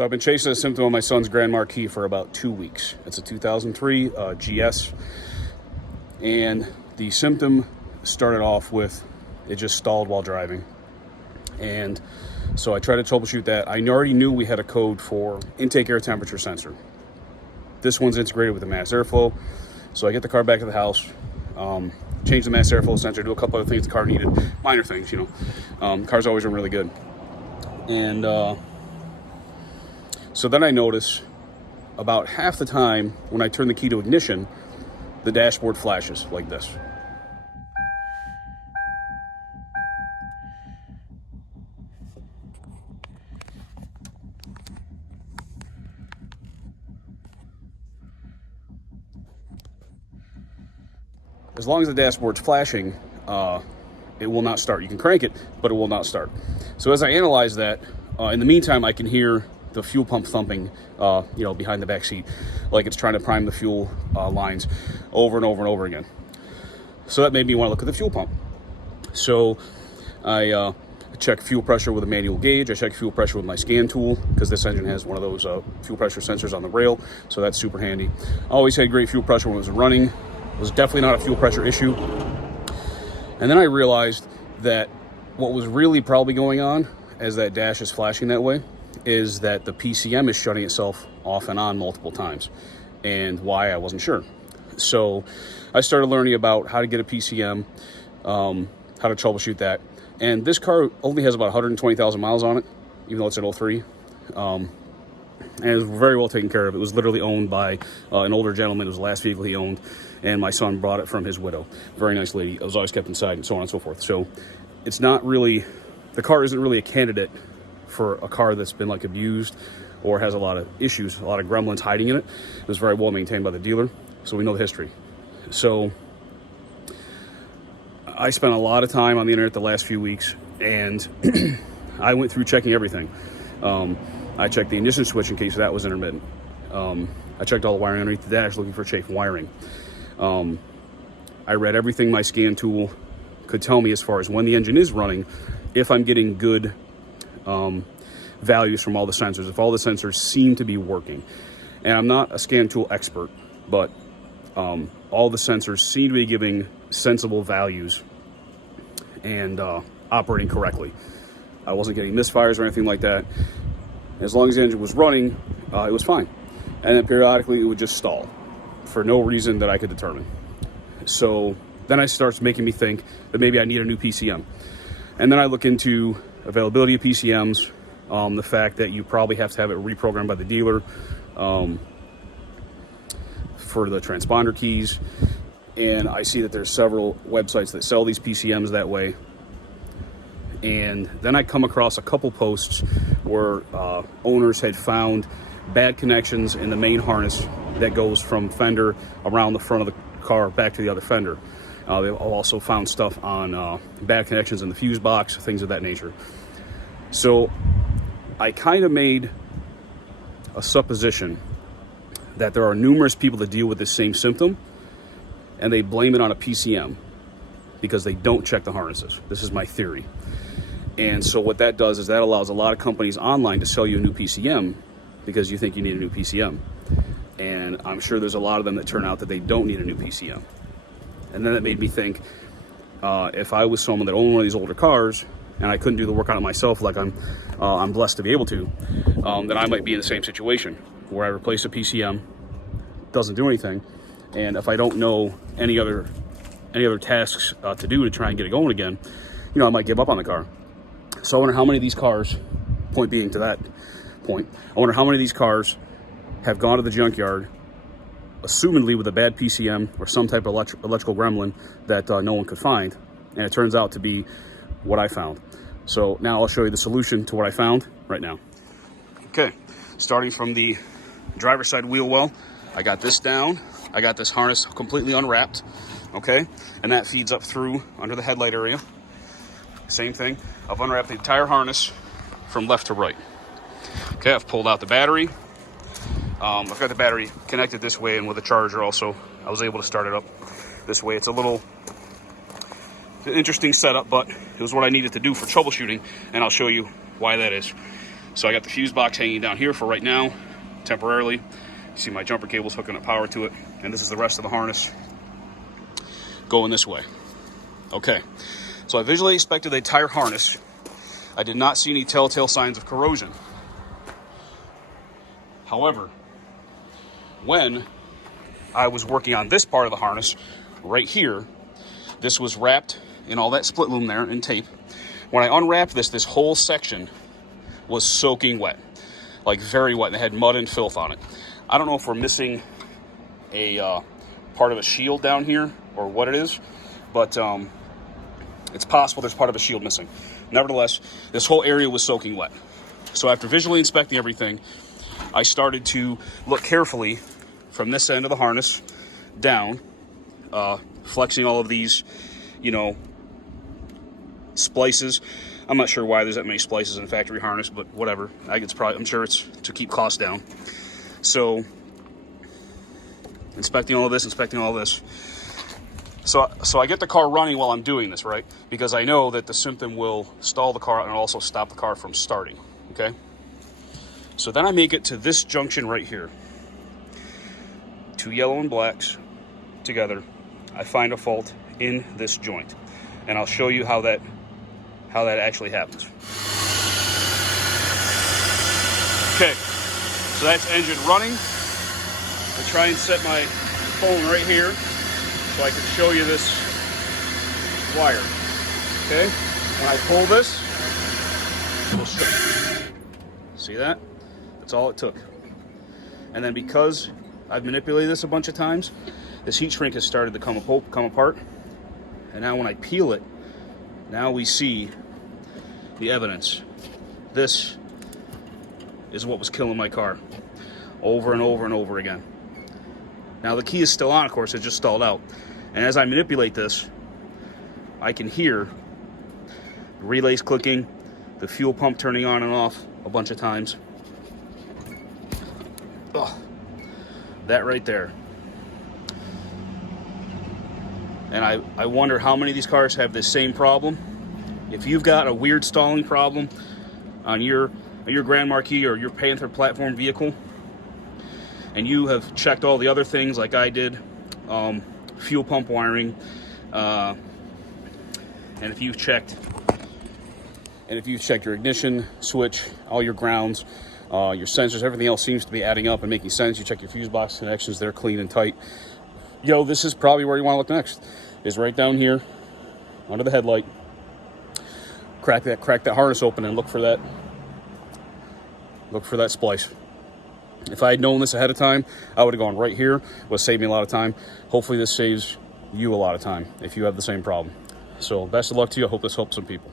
So I've been chasing a symptom on my son's Grand Marquis for about 2 weeks. It's a 2003 GS. And the symptom started off with it just stalled while driving. And so I tried to troubleshoot that. I already knew we had a code for intake air temperature sensor. This one's integrated with the mass airflow. So I get the car back to the house, change the mass airflow sensor, do a couple other things the car needed, minor things, you know. Cars always run really good. And so then I notice about half the time when I turn the key to ignition, the dashboard flashes like this. As long as the dashboard's flashing, it will not start. You can crank it, but it will not start. So as I analyze that, in the meantime, I can hear the fuel pump thumping, behind the back seat, like it's trying to prime the fuel lines over and over and over again. So that made me want to look at the fuel pump. So I check fuel pressure with a manual gauge. I check fuel pressure with my scan tool because this engine has one of those fuel pressure sensors on the rail, so that's super handy. I always had great fuel pressure when it was running. It was definitely not a fuel pressure issue. And then I realized that what was really probably going on as that dash is flashing that way is that the PCM is shutting itself off and on multiple times, and why I wasn't sure. So I started learning about how to get a PCM, how to troubleshoot that. And this car only has about 120,000 miles on it, even though it's an 03. And it was very well taken care of. It was literally owned by an older gentleman. It was the last vehicle he owned, and my son brought it from his widow. Very nice lady. It was always kept inside, and so on and so forth. So it's not really, the car isn't really a candidate for a car that's been like abused or has a lot of issues, a lot of gremlins hiding in it. It was very well maintained by the dealer, so we know the history. So I spent a lot of time on the internet the last few weeks, and I went through checking everything. I checked the ignition switch in case that was intermittent. I checked all the wiring underneath the dash looking for chafe wiring. I read everything my scan tool could tell me as far as when the engine is running, if I'm getting good values from all the sensors, if all the sensors seem to be working. And I'm not a scan tool expert, but all the sensors seem to be giving sensible values and operating correctly. I wasn't getting misfires or anything like that. As long as the engine was running, it was fine. And then periodically it would just stall for no reason that I could determine. So then it starts making me think that maybe I need a new PCM. And then I look into availability of PCMs, the fact that you probably have to have it reprogrammed by the dealer for the transponder keys. And I see that there's several websites that sell these PCMs that way. And then I come across a couple posts where owners had found bad connections in the main harness that goes from fender around the front of the car back to the other fender. They've also found stuff on bad connections in the fuse box, things of that nature. So I kind of made a supposition that there are numerous people that deal with this same symptom, and they blame it on a PCM because they don't check the harnesses. This is my theory. And so what that does is that allows a lot of companies online to sell you a new PCM because you think you need a new PCM. And I'm sure there's a lot of them that turn out that they don't need a new PCM. And then it made me think, if I was someone that owned one of these older cars and I couldn't do the work on it myself like I'm blessed to be able to, then I might be in the same situation where I replace a PCM, doesn't do anything, and if I don't know any other tasks to do to try and get it going again, I might give up on the car. So I wonder how many of these cars, point being to that point, I wonder how many of these cars have gone to the junkyard, assumedly with a bad PCM or some type of electrical gremlin that no one could find, and it turns out to be what I found. So now I'll show you the solution to what I found right now. Okay, starting from the driver's side wheel well, I got this down. I got this harness completely unwrapped, okay? And that feeds up through under the headlight area. Same thing, I've unwrapped the entire harness from left to right. Okay, I've pulled out the battery. I've got the battery connected this way and with a charger also. I was able to start it up this way. It's an interesting setup, but it was what I needed to do for troubleshooting, and I'll show you why that is. So I got the fuse box hanging down here for right now, temporarily. You see my jumper cables hooking up power to it, and this is the rest of the harness going this way. Okay, so I visually inspected the entire harness. I did not see any telltale signs of corrosion. However, when I was working on this part of the harness, right here, this was wrapped in all that split loom there in tape. When I unwrapped this whole section was soaking wet, like very wet, and it had mud and filth on it. I don't know if we're missing a part of a shield down here or what it is, but it's possible there's part of a shield missing. Nevertheless, this whole area was soaking wet. So after visually inspecting everything, I started to look carefully from this end of the harness down, flexing all of these, you know, splices. I'm not sure why there's that many splices in a factory harness, but whatever. I'm sure it's to keep costs down. So inspecting all this. So I get the car running while I'm doing this, right? Because I know that the symptom will stall the car and also stop the car from starting, okay? So then I make it to this junction right here. 2 yellow and blacks together. I find a fault in this joint. And I'll show you how that actually happens. Okay, so that's engine running. I try and set my phone right here so I can show you this wire. Okay, when I pull this, we'll show you. See that? That's all it took. And then because I've manipulated this a bunch of times, this heat shrink has started to come apart. And now when I peel it, now we see the evidence. This is what was killing my car over and over and over again. Now the key is still on, of course, it just stalled out. And as I manipulate this, I can hear the relays clicking, the fuel pump turning on and off a bunch of times. Ugh, that right there. And I wonder how many of these cars have this same problem. If you've got a weird stalling problem on your Grand Marquis or your Panther platform vehicle, and you have checked all the other things like I did, fuel pump wiring, and if you've checked your ignition switch, all your grounds, your sensors, everything else seems to be adding up and making sense. You check your fuse box connections, they're clean and tight. Yo, this is probably where you want to look next, is right down here under the headlight. Crack that harness open and look for that splice. If I had known this ahead of time, I would have gone right here. Would have saved me a lot of time. Hopefully this saves you a lot of time if you have the same problem. So best of luck to you. I hope this helps some people.